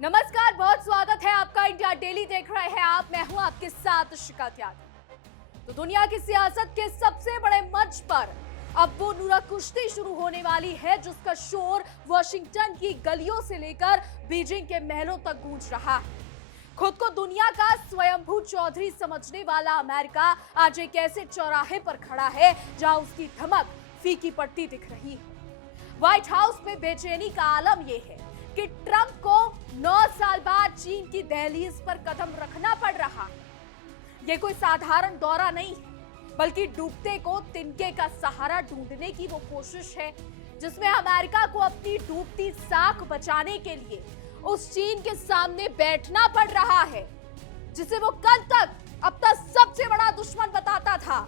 नमस्कार, बहुत स्वागत है आपका। इंडिया डेली देख रहे हैं आप। मैं हूं आपके साथ शिखा त्यागी। तो दुनिया की सियासत के सबसे बड़े मंच पर अब वो नूरा कुश्ती शुरू होने वाली है, जिसका शोर वॉशिंगटन की गलियों से लेकर बीजिंग के महलों तक गूंज रहा है। खुद को दुनिया का स्वयंभू चौधरी समझने वाला अमेरिका आज एक ऐसे चौराहे पर खड़ा है जहां उसकी धमक फीकी पड़ती दिख रही है। व्हाइट हाउस में बेचैनी का आलम यह है कि ट्रंप को 9 साल बाद चीन की दहलीज पर कदम रखना पड़ रहा है। यह कोई साधारण दौरा नहीं है, बल्कि डूबते को तिनके का सहारा ढूंढने की वो कोशिश है, जिसमें अमेरिका को अपनी डूबती साख बचाने के लिए उस चीन के सामने बैठना पड़ रहा है, जिसे वो कल तक अपना सबसे बड़ा दुश्मन बताता था।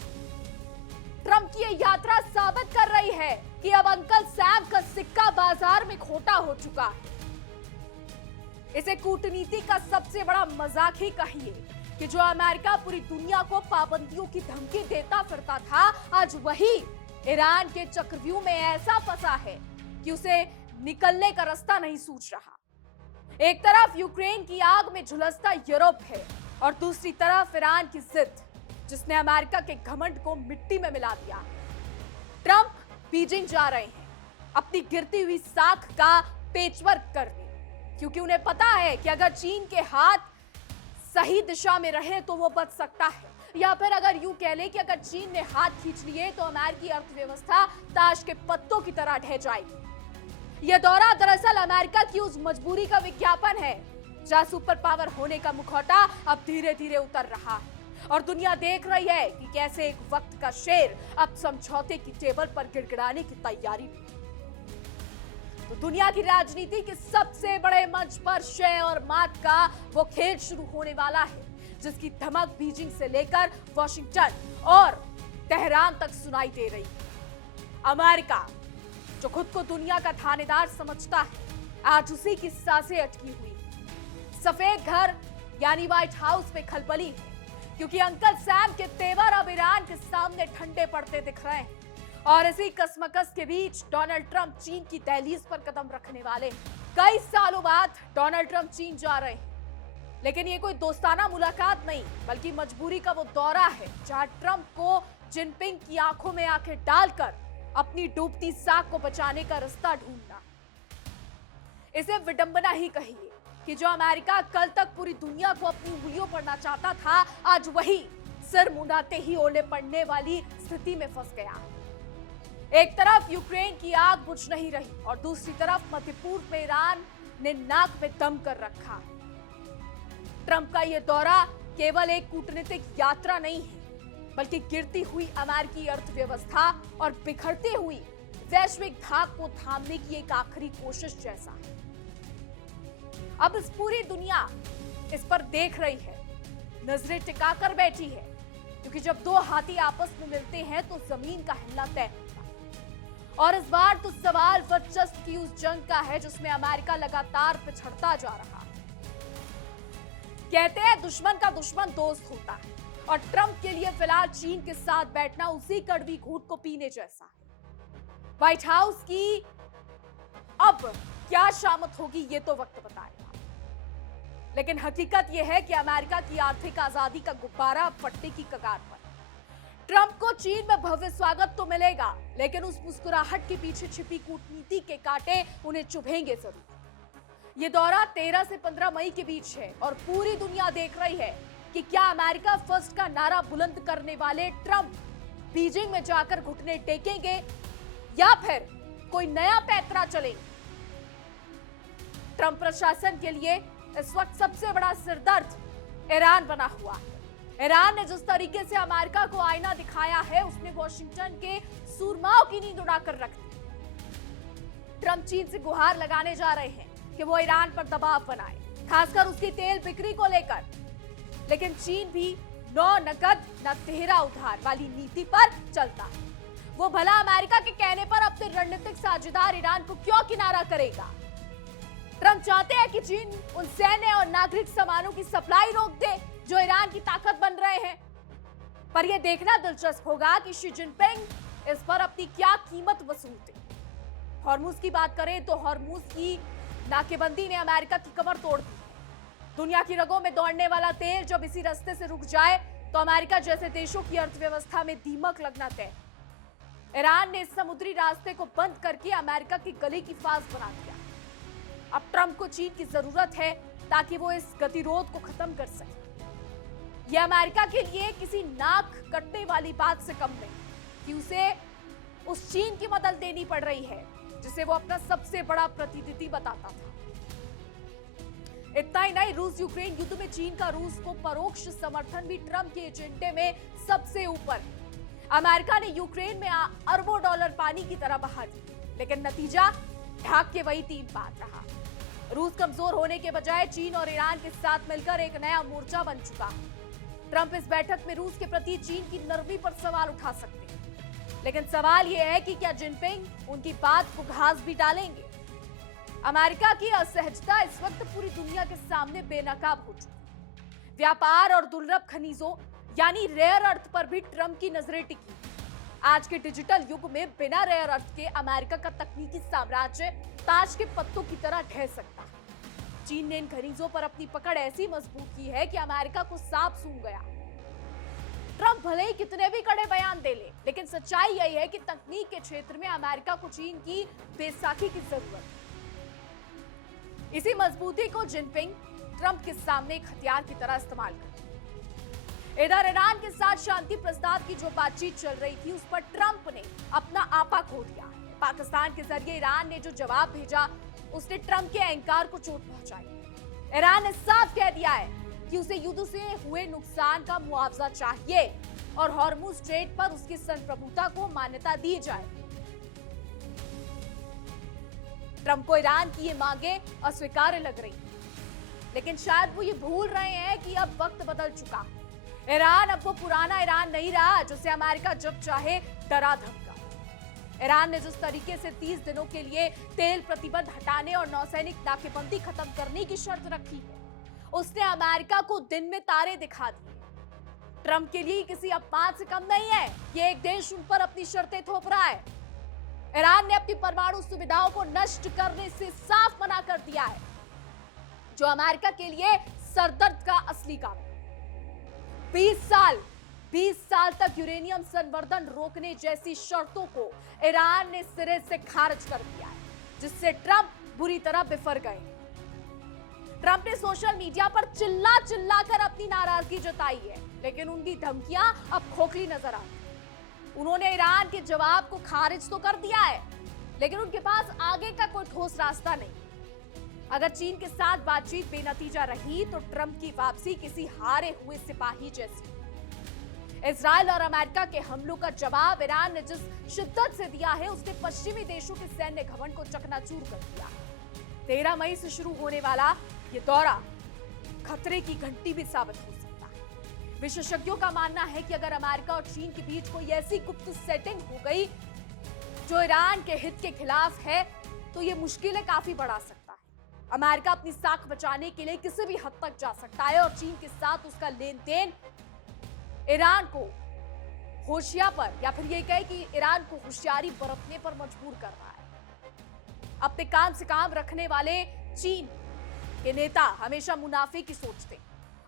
ट्रंप की यह यात्रा साबित कर रही है कि अब अंकल सैम का सिक्का बाजार में खोटा हो चुका है। इसे कूटनीति का सबसे बड़ा मजाक ही कहिए कि जो अमेरिका पूरी दुनिया को पाबंदियों की धमकी देता फिरता था, आज वही ईरान के चक्रव्यूह में ऐसा फंसा है कि उसे निकलने का रास्ता नहीं सूझ रहा। एक तरफ यूक्रेन की आग में झुलसता यूरोप है और दूसरी तरफ ईरान की जिद, जिसने अमेरिका के घमंड को मिट्टी में मिला दिया। ट्रंप बीजिंग जा रहे हैं अपनी गिरती हुई साख का पेचवर्क करने, क्योंकि उन्हें पता है कि अगर चीन के हाथ सही दिशा में रहे तो वो बच सकता है, या फिर अगर यूं कह ले कि अगर चीन ने हाथ खींच लिए तो अमेरिकी अर्थव्यवस्था ताश के पत्तों की तरह ढह जाएगी। यह दौरा दरअसल अमेरिका की उस मजबूरी का विज्ञापन है जहां सुपर पावर होने का मुखौटा अब धीरे धीरे उतर रहा है और दुनिया देख रही है कि कैसे एक वक्त का शेर अब समझौते की टेबल पर गिड़गिड़ाने की तैयारी में। तो दुनिया की राजनीति के सबसे बड़े मंच पर शय और मात का वो खेल शुरू होने वाला है, जिसकी धमक बीजिंग से लेकर वॉशिंगटन और तेहरान तक सुनाई दे रही है। अमेरिका, जो खुद को दुनिया का थानेदार समझता है, आज उसी की सांसें अटकी हुई। सफेद घर यानी व्हाइट हाउस में खलबली है, क्योंकि अंकल सैम के तेवर अब ईरान के सामने ठंडे पड़ते दिख रहे हैं। और इसी कसमकस के बीच डोनाल्ड ट्रंप चीन की दहलीज पर कदम रखने वाले हैं। कई सालों बाद डोनाल्ड ट्रंप चीन जा रहे हैं, लेकिन ये कोई दोस्ताना मुलाकात नहीं, बल्कि मजबूरी का वो दौरा है जहां ट्रंप को जिनपिंग की आंखों में आंखें डालकर अपनी डूबती साख को बचाने का रास्ता ढूंढना। इसे विडंबना ही कहिए कि जो अमेरिका कल तक पूरी दुनिया को अपनी उंगलियों पर नचाता था, आज वही सिर मुंडाते ही ओले पड़ने वाली स्थिति में फंस गया। एक तरफ यूक्रेन की आग बुझ नहीं रही और दूसरी तरफ मध्य पूर्व में ईरान ने नाक में दम कर रखा। ट्रंप का यह दौरा केवल एक कूटनीतिक यात्रा नहीं है, बल्कि गिरती हुई अमेरिकी अर्थव्यवस्था और बिखरती हुई वैश्विक धाक को थामने की एक आखिरी कोशिश जैसा है। अब इस पूरी दुनिया इस पर देख रही है, नजरें टिकाकर बैठी है, क्योंकि जब दो हाथी आपस में मिलते हैं तो जमीन का हिलना तय होता है। और इस बार तो सवाल वर्चस्व की उस जंग का है जिसमें अमेरिका लगातार पिछड़ता जा रहा है। कहते हैं दुश्मन का दुश्मन दोस्त होता है, और ट्रंप के लिए फिलहाल चीन के साथ बैठना उसी कड़वी घूंट को पीने जैसा है। व्हाइट हाउस की अब क्या शामत होगी ये तो वक्त बताएगा, लेकिन हकीकत यह है कि अमेरिका की आर्थिक आजादी का गुब्बारा फटने की कगार पर। ट्रंप को चीन में भव्य स्वागत तो मिलेगा, लेकिन उस मुस्कुराहट के पीछे छिपी कूटनीति के कांटे उन्हें चुभेंगे जरूर। यह दौरा 13 से 15 मई के बीच है और पूरी दुनिया देख रही है कि क्या अमेरिका फर्स्ट का नारा बुलंद करने वाले ट्रंप बीजिंग में जाकर घुटने टेकेंगे या फिर कोई नया पैंतरा चलेंगे। ट्रंप प्रशासन के लिए इस वक्त सबसे बड़ा सिरदर्द ईरान बना हुआ है। ईरान ने जिस तरीके से अमेरिका को आईना दिखाया है, उसने वॉशिंगटन के सूरमाओं की नींद उड़ाकर रख दी। ट्रंप चीन से गुहार लगाने जा रहे हैं कि वो ईरान पर दबाव बनाए, खासकर उसकी तेल बिक्री को लेकर। लेकिन चीन भी न नकद न तेहरा उधार वाली नीति पर चलता है। वो भला अमेरिका के कहने पर अपने रणनीतिक साझेदार ईरान को क्यों किनारा करेगा। ट्रंप चाहते हैं कि चीन उन सैन्य और नागरिक सामानों की सप्लाई रोक दे जो ईरान की ताकत बन रहे हैं। पर यह देखना दिलचस्प होगा कि शी जिनपिंग इस पर अपनी क्या कीमत वसूलते। हॉर्मुज की बात करें तो हॉर्मुज की नाकेबंदी ने अमेरिका की कमर तोड़ दी। दुनिया की रगों में दौड़ने वाला तेल जब इसी रास्ते से रुक जाए तो अमेरिका जैसे देशों की अर्थव्यवस्था में दीमक लगना तय। ईरान ने इस समुद्री रास्ते को बंद करके अमेरिका की गले की फांस बना दिया। अब ट्रंप को चीन की जरूरत है ताकि वो इस गतिरोध को खत्म कर सके। यह अमेरिका के लिए किसी नाक कटने वाली बात से कम नहीं कि उसे उस चीन की मदद देनी पड़ रही है जिसे वो अपना सबसे बड़ा प्रतिनिधि बताता था। इतना ही नहीं, रूस यूक्रेन युद्ध में चीन का रूस को परोक्ष समर्थन भी ट्रंप के एजेंडे में सबसे ऊपर। अमेरिका ने यूक्रेन में अरबों डॉलर पानी की तरह बहा दी, लेकिन नतीजा ढाक के वही 3 बात रहा। रूस कमजोर होने के बजाय चीन और ईरान के साथ मिलकर एक नया मोर्चा बन चुका। ट्रंप इस बैठक में रूस के प्रति चीन की नरमी पर सवाल उठा सकते हैं, लेकिन सवाल यह है कि क्या जिनपिंग उनकी बात को घास भी डालेंगे। अमेरिका की असहजता इस वक्त पूरी दुनिया के सामने बेनकाब हो चुकी। व्यापार और दुर्लभ खनिजों यानी रेयर अर्थ पर भी ट्रंप की नजरें टिकी। आज के डिजिटल युग में बिना रेयर अर्थ के अमेरिका का तकनीकी साम्राज्य ताश के पत्तों की तरह ढह सकता है। चीन ने इन खनिजों पर अपनी पकड़ ऐसी मजबूत की है कि अमेरिका को सांप सूंघ गया। ट्रंप भले ही कितने भी कड़े बयान दे ले, लेकिन सच्चाई यही है कि तकनीक के क्षेत्र में अमेरिका को चीन की बैसाखी की जरूरत है। इसी मजबूती को जिनपिंग ट्रंप के सामने एक हथियार की तरह इस्तेमाल करते। इधर ईरान के साथ शांति प्रस्ताव की जो बातचीत चल रही थी उस पर ट्रंप ने अपना आपा खो दिया। पाकिस्तान के जरिए ईरान ने जो जवाब भेजा उसने ट्रंप के अहंकार को चोट पहुंचाई। ईरान ने साफ कह दिया है कि उसे युद्ध से हुए नुकसान का मुआवजा चाहिए और हॉर्मुज स्ट्रेट पर उसकी संप्रभुता को मान्यता दी जाए। ट्रंप को ईरान की ये मांगे अस्वीकार्य लग रही, लेकिन शायद वो ये भूल रहे हैं कि अब वक्त बदल चुका। ईरान अब वो पुराना ईरान नहीं रहा जिसे अमेरिका जब चाहे डरा धमका। ईरान ने जिस तरीके से 30 दिनों के लिए तेल प्रतिबंध हटाने और नौसैनिक नाकेबंदी खत्म करने की शर्त रखी है, उसने अमेरिका को दिन में तारे दिखा दिए। ट्रंप के लिए किसी अपमान से कम नहीं है। ये एक देश उन पर अपनी शर्तें थोप रहा है। ईरान ने अपनी परमाणु सुविधाओं को नष्ट करने से साफ मना कर दिया है, जो अमेरिका के लिए सरदर्द का असली काम है। 20 साल तक यूरेनियम संवर्धन रोकने जैसी शर्तों को ईरान ने सिरे से खारिज कर दिया है, जिससे ट्रंप बुरी तरह बिफर गए। ट्रंप ने सोशल मीडिया पर चिल्ला कर अपनी नाराजगी जताई है, लेकिन उनकी धमकियां अब खोखली नजर आती। उन्होंने ईरान के जवाब को खारिज तो कर दिया है, लेकिन उनके पास आगे का कोई ठोस रास्ता नहीं। अगर चीन के साथ बातचीत बेनतीजा रही तो ट्रंप की वापसी किसी हारे हुए सिपाही जैसी। इजराइल और अमेरिका के हमलों का जवाब ईरान ने जिस शिद्दत से दिया है उसने पश्चिमी देशों के सैन्य घमंड को चकनाचूर कर दिया। 13 मई से शुरू होने वाला ये दौरा खतरे की घंटी भी साबित हो सकता है। विशेषज्ञों का मानना है कि अगर अमेरिका और चीन के बीच कोई ऐसी गुप्त सेटिंग हो गई जो ईरान के हित के खिलाफ है तो ये मुश्किलें काफी बढ़ा सकता है। अमेरिका अपनी साख बचाने के लिए किसी भी हद तक जा सकता है और चीन के साथ उसका लेन देन ईरान को होशियार पर या फिर ये कहे कि ईरान को होशियारी बरतने पर मजबूर कर रहा है। अपने काम से काम रखने वाले चीन के नेता हमेशा मुनाफे की सोचते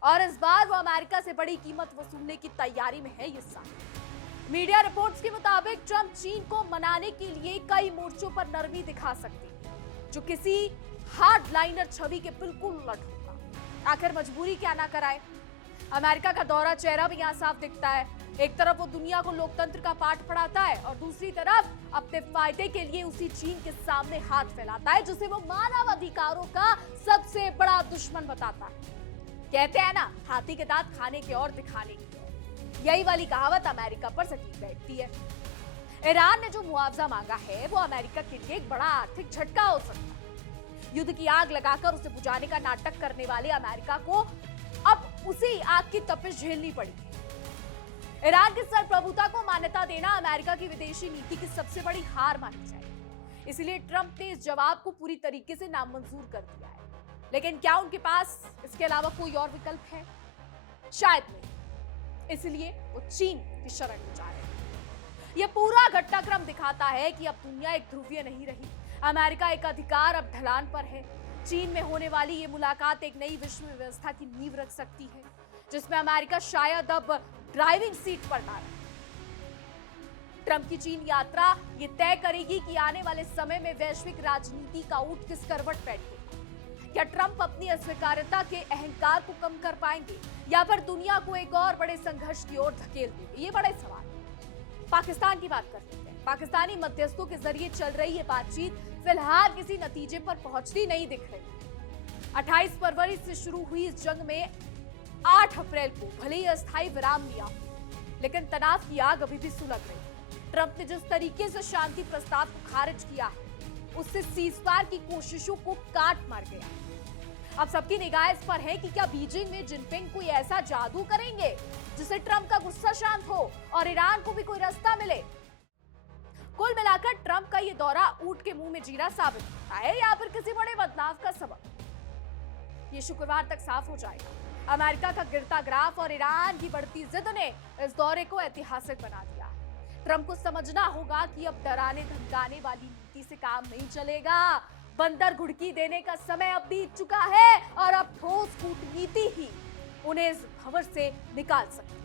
और इस बार वो अमेरिका से बड़ी कीमत वसूलने की तैयारी में है। ये साल मीडिया रिपोर्ट्स के मुताबिक ट्रंप चीन को मनाने के लिए कई मोर्चों पर नरमी दिखा सकते हैं, जो किसी हार्ड लाइनर छवि के बिल्कुल उलट होगा। आखिर मजबूरी क्या ना कराए। अमेरिका का दौरा चेहरा भी यहाँ साफ दिखता है। एक तरफ वो दुनिया को लोकतंत्र का पाठ पढ़ाता है और दूसरी तरफ अपने फायदे के लिए उसी चीन के सामने हाथ फैलाता है, जिसे वो मानव अधिकारों का सबसे बड़ा दुश्मन बताता है। कहते हैं ना, हाथी के दांत खाने के और दिखाने के। यही वाली कहावत अमेरिका पर सटीक बैठती है। ईरान ने जो मुआवजा मांगा है वो अमेरिका के लिए एक बड़ा आर्थिक झटका हो सकता है। युद्ध की आग लगाकर उसे बुझाने का नाटक करने वाले अमेरिका को अब उसी आग की तपिश झेलनी पड़ी। ईरान की संप्रभुता को मान्यता देना अमेरिका की विदेशी नीति की सबसे बड़ी हार मानी जाएगी। इसलिए ट्रंप ने इस जवाब को पूरी तरीके से नामंजूर कर दिया है। लेकिन क्या उनके पास इसके अलावा कोई और विकल्प है? शायद नहीं। इसलिए वो चीन की शरण में जा रहे हैं। यह पूरा घटनाक्रम दिखाता है कि अब दुनिया एक ध्रुवीय नहीं रही। अमेरिका एक अधिकार अब ढलान पर है। चीन में होने वाली ये मुलाकात एक नई विश्व व्यवस्था की नींव रख सकती है, जिसमें अमेरिका शायद अब ड्राइविंग सीट पर ना रहे। ट्रंप की चीन यात्रा ये तय करेगी कि आने वाले समय में वैश्विक राजनीति का ऊंट किस करवट बैठेगा। क्या ट्रंप अपनी अस्वीकार्यता के अहंकार को कम कर पाएंगे या फिर दुनिया को एक और बड़े संघर्ष की ओर धकेल देंगे? ये बड़े सवाल। पाकिस्तान की बात कर लेते हैं। पाकिस्तानी मध्यस्थों के जरिए चल रही ये बातचीत फिलहाल किसी नतीजे पर पहुंचती नहीं दिख रही। 28 फरवरी से शुरू हुई इस जंग में 8 अप्रैल को भले ही अस्थायी विराम लिया, लेकिन तनाव की आग अभी भी सुलग रही। ट्रंप ने जिस तरीके से शांति प्रस्ताव को खारिज किया है, उससे सीजफायर की कोशिशों को काट मार गया। अब सबकी निगाह इस पर है कि क्या बीजिंग में जिनपिंग कोई ऐसा जादू करेंगे जिससे ट्रंप का गुस्सा शांत हो और ईरान को भी कोई रास्ता मिले। कुल मिलाकर ट्रंप का ये दौरा ऊंट के मुंह में जीरा साबित होता है या फिर किसी बड़े बदलाव का सबब, ये शुक्रवार तक साफ हो जाएगा। अमेरिका का गिरता ग्राफ और ईरान की बढ़ती जिद ने इस दौरे को ऐतिहासिक बना दिया। ट्रंप को समझना होगा कि अब डराने धमकाने वाली नीति से काम नहीं चलेगा। बंदर घुड़की देने का समय अब बीत चुका है और अब ठोस कूटनीति ही उन्हें इस भंवर से निकाल सकती है।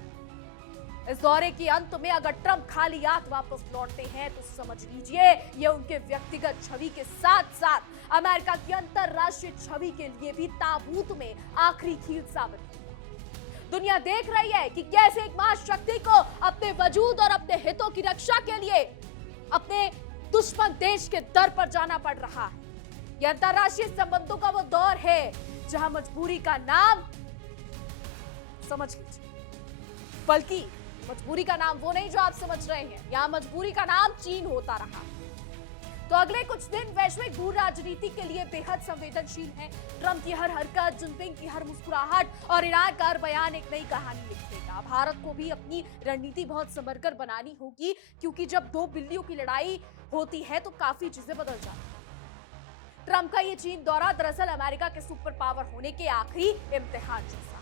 इस दौरे के अंत में अगर ट्रंप खाली हाथ वापस लौटते हैं तो समझ लीजिए ये उनके व्यक्तिगत छवि के साथ साथ अमेरिका की अंतरराष्ट्रीय छवि के लिए भी ताबूत में आखिरी कील साबित होगा। दुनिया देख रही है कि कैसे एक महाशक्ति को अपने वजूद और अपने हितों की रक्षा के लिए अपने दुश्मन देश के दर पर जाना पड़ रहा है। यह अंतरराष्ट्रीय संबंधों का वो दौर है जहां मजबूरी का नाम, समझ लीजिए, बल्कि मजबूरी का नाम वो नहीं जो आप समझ रहे हैं, यहां मजबूरी का नाम चीन होता रहा। तो अगले कुछ दिन वैश्विक भू राजनीति के लिए बेहद संवेदनशील हैं। ट्रंप की हर हरकत, जिनपिंग की हर मुस्कुराहट और ईरान का हर बयान एक नई कहानी लिखेगा। भारत को भी अपनी रणनीति बहुत संभलकर बनानी होगी, क्योंकि जब दो बिल्लियों की लड़ाई होती है तो काफी चीजें बदल जाती हैं। ट्रंप का ये चीन दौरा दरअसल अमेरिका के सुपर पावर होने के आखिरी इम्तिहान जैसा।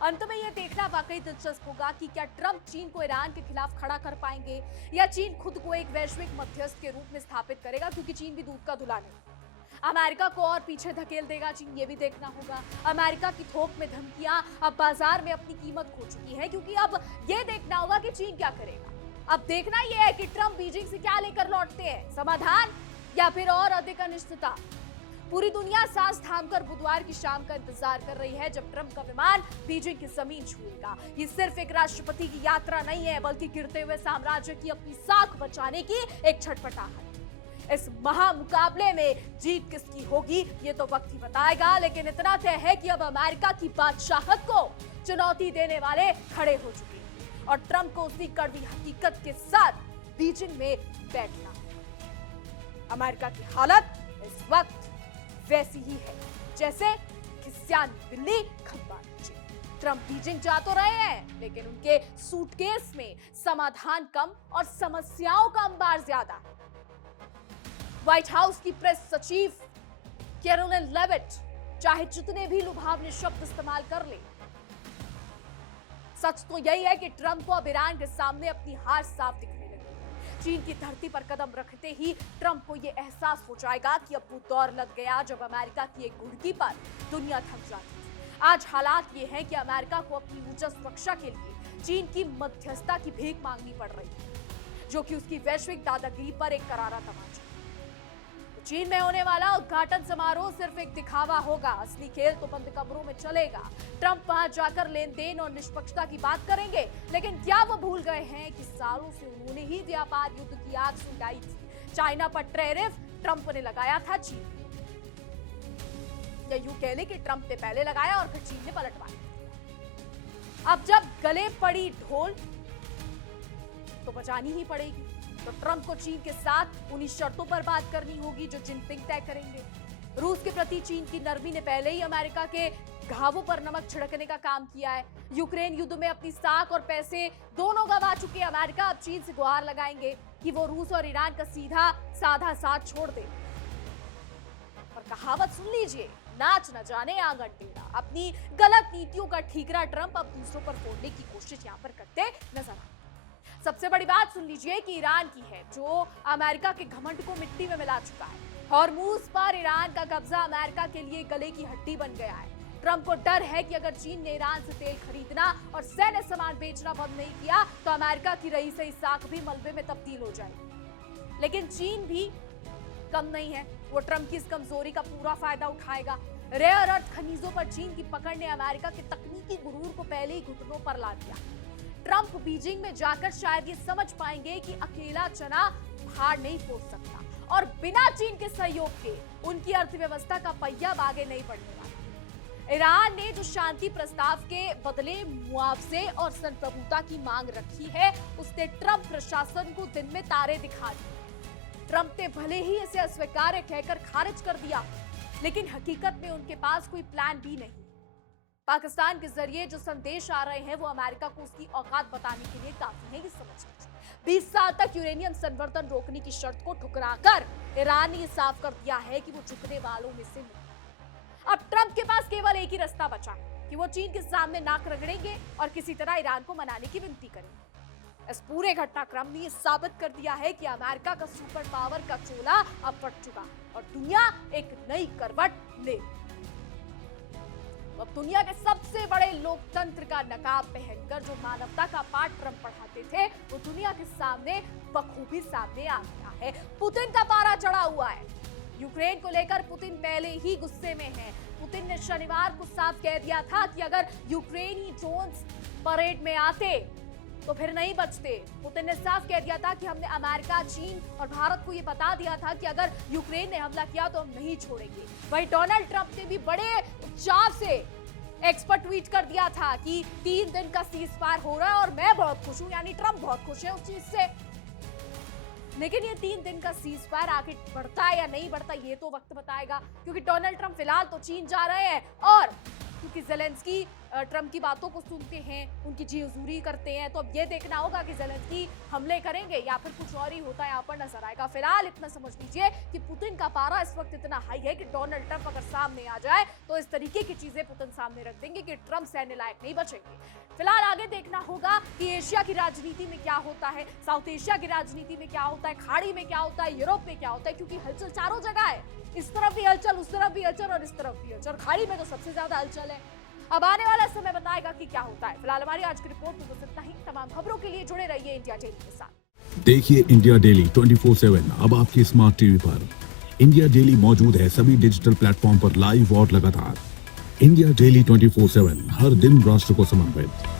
अंत में यह देखना वाकई दिलचस्प होगा कि क्या ट्रंप चीन को ईरान के खिलाफ खड़ा कर पाएंगे या चीन खुद को एक वैश्विक मध्यस्थ के रूप में स्थापित करेगा, क्योंकि चीन भी दूध का धुला नहीं। अमेरिका को और पीछे धकेल देगा चीन, ये भी देखना होगा। अमेरिका की थोक में धमकियां अब बाजार में अपनी कीमत खो चुकी है, क्योंकि अब यह देखना होगा कि चीन क्या करेगा। अब देखना यह है कि ट्रंप बीजिंग से क्या लेकर लौटते हैं, समाधान या फिर और अधिक अनिश्चितता। पूरी दुनिया सांस थामकर बुधवार की शाम का इंतजार कर रही है जब ट्रंप का विमान बीजिंग की जमीन छुएगा। ये सिर्फ एक राष्ट्रपति की यात्रा नहीं है, बल्कि गिरते हुए साम्राज्य की अपनी साख बचाने की एक छटपटाहट। इस महामुकाबले में जीत किसकी होगी ये तो वक्त ही बताएगा, लेकिन इतना तय है कि अब अमेरिका की बादशाहत को चुनौती देने वाले खड़े हो चुके हैं और ट्रंप को उसी कड़वी हकीकत के साथ बीजिंग में बैठना। अमेरिका की हालत इस वक्त वैसी ही है जैसे किस्यान बिल्ली खंबा नीचे। ट्रंप बीजिंग जा तो रहे हैं, लेकिन उनके सूटकेस में समाधान कम और समस्याओं का अंबार ज्यादा। व्हाइट हाउस की प्रेस सचिव कैरोलिन लेविट चाहे जितने भी लुभावने शब्द इस्तेमाल कर ले, सच तो यही है कि ट्रंप को अब ईरान के सामने अपनी हार साफ दिखने लगी। चीन की धरती पर कदम रखते ही ट्रंप को यह एहसास हो जाएगा कि अब वो दौर लग गया जब अमेरिका की एक घुड़की पर दुनिया थक जाती है। आज हालात ये हैं कि अमेरिका को अपनी ऊर्जा सुरक्षा के लिए चीन की मध्यस्थता की भीख मांगनी पड़ रही है, जो कि उसकी वैश्विक दादागिरी पर एक करारा तमाचा। तो चीन में होने वाला उद्घाटन समारोह सिर्फ एक दिखावा होगा, असली खेल तो बंद कमरों में चलेगा। ट्रंप वहां जाकर लेन देन और निष्पक्षता की बात करेंगे, लेकिन क्या वो भूल गए हैं कि सालों से उन्होंने ही व्यापार युद्ध की आग सुलगाई थी। चाइना पर टैरिफ ट्रंप ने लगाया था, चीन या यूं कह ले कि ट्रंप ने पहले लगाया और फिर चीन ने पलटवाया। अब जब गले पड़ी ढोल तो बजानी ही पड़ेगी। तो ट्रंप को चीन के साथ उन्हीं शर्तों पर बात करनी होगी जो जिनपिंग तय करेंगे। रूस के प्रति चीन की नरमी ने पहले ही अमेरिका के घावों पर नमक छिड़कने का काम किया है। यूक्रेन युद्ध में अपनी साख और पैसे दोनों गंवा चुके अमेरिका अब चीन से गुहार लगाएंगे कि वो रूस और ईरान का सीधा साधा साथ छोड़ दे। और कहावत सुन लीजिए, नाच न जाने आंगन टेढ़ा। अपनी गलत नीतियों का ठीकरा ट्रंप अब दूसरों पर फोड़ने की कोशिश यहां पर करते नजर आते। सबसे बड़ी बात सुन लीजिए कि ईरान की है, जो अमेरिका के घमंड को मिट्टी में मिला चुका है। हॉर्मूज पर ईरान का कब्जा अमेरिका के लिए गले की हड्डी बन गया है। ट्रंप को डर है कि अगर चीन ने ईरान से तेल खरीदना और सैन्य सामान बेचना बंद नहीं किया तो अमेरिका की रही सही साख भी मलबे में तब्दील हो जाएगी। लेकिन चीन भी कम नहीं है, वो ट्रंप की इस कमजोरी का पूरा फायदा उठाएगा। रेयर अर्थ खनिजों पर चीन की पकड़ ने अमेरिका के तकनीकी गुरूर को पहले ही घुटनों पर ला दिया। ट्रंप बीजिंग में जाकर शायद ये समझ पाएंगे कि अकेला चना भार नहीं फोड़ सकता और बिना चीन के सहयोग के उनकी अर्थव्यवस्था का पहिया आगे नहीं बढ़ने वाला। ईरान ने जो शांति प्रस्ताव के बदले मुआवजे और संप्रभुता की मांग रखी है, उसने ट्रंप प्रशासन को दिन में तारे दिखा दिए। ट्रंप ने भले ही इसे अस्वीकार्य कहकर खारिज कर दिया, लेकिन हकीकत में उनके पास कोई प्लान भी नहीं। पाकिस्तान के जरिए जो संदेश आ रहे हैं वो अमेरिका को उसकी औकात बताने के लिए काफी है, ये समझ लीजिए। 20 साल तक यूरेनियम संवर्धन रोकने की शर्त को ठुकराकर ईरान ने साफ कर दिया है कि वो झुकने वालों में से नहीं। अब ट्रंप के पास केवल एक ही रास्ता बचा है कि वो चीन के सामने नाक रगड़ेंगे और किसी तरह ईरान को मनाने की विनती करेंगे। इस पूरे घटनाक्रम ने साबित कर दिया है कि अमेरिका का सुपर पावर का चोला अब फट चुका है और दुनिया एक नई करवट ले। अब दुनिया के सबसे बड़े लोकतंत्र का नकाब पहनकर जो मानवता का पाठ ट्रंप पढ़ाते थे, वो दुनिया के सामने बखूबी सामने आ गया है। पुतिन का पारा चढ़ा हुआ है। यूक्रेन को लेकर पुतिन पहले ही गुस्से में है। पुतिन ने शनिवार को साफ कह दिया था कि अगर यूक्रेनी ड्रोन्स परेड में आते तो फिर नहीं बचते। पुतिन ने साफ कह दिया था कि हमने अमेरिका, चीन और भारत को ये बता दिया था कि अगर यूक्रेन ने हमला किया तो हम नहीं छोड़ेंगे। वहीं डोनाल्ड ट्रंप ने भी बड़े उत्साह से एक्सपर्ट ट्वीट कर दिया था कि 3 दिन का सीज फायर हो रहा है और मैं बहुत खुश हूं, यानी ट्रंप बहुत खुश है उस चीज से। लेकिन ये 3 दिन का सीज फायर आगे बढ़ता है या नहीं बढ़ता, ये तो वक्त बताएगा, क्योंकि डोनाल्ड ट्रंप फिलहाल तो चीन जा रहे हैं और क्योंकि ज़ेलेंस्की ट्रंप की बातों को सुनते हैं, उनकी जी हुजूरी करते हैं, तो अब ये देखना होगा कि ज़ेलेंस्की हमले करेंगे या फिर कुछ और ही होता है, यहाँ पर नजर आएगा। फिलहाल इतना समझ लीजिए कि पुतिन का पारा इस वक्त इतना हाई है कि डोनाल्ड ट्रंप अगर सामने आ जाए तो इस तरीके की चीजें पुतिन सामने रख देंगे कि ट्रंप सहने लायक नहीं बचेंगे। फिलहाल आगे देखना होगा कि एशिया की राजनीति में क्या होता है, साउथ एशिया की राजनीति में क्या होता है, खाड़ी में क्या होता है, यूरोप में क्या होता है, क्योंकि हलचल चारों जगह है। इस तरफ भी हलचल, उस तरफ भी हलचल और इस तरफ भी हलचल। खाड़ी में तो सबसे ज्यादा हलचल है। अब आने वाला समय बताएगा कि क्या होता है। फिलहाल हमारी आज की रिपोर्ट में बस इतना ही। तमाम खबरों के लिए जुड़े रहिए इंडिया डेली के साथ। देखिए इंडिया डेली 24/7 अब आपकी स्मार्ट टीवी पर। इंडिया डेली मौजूद है सभी डिजिटल प्लेटफॉर्म पर लाइव और लगातार। इंडिया डेली 24/7 हर दिन राष्ट्र को समर्पित।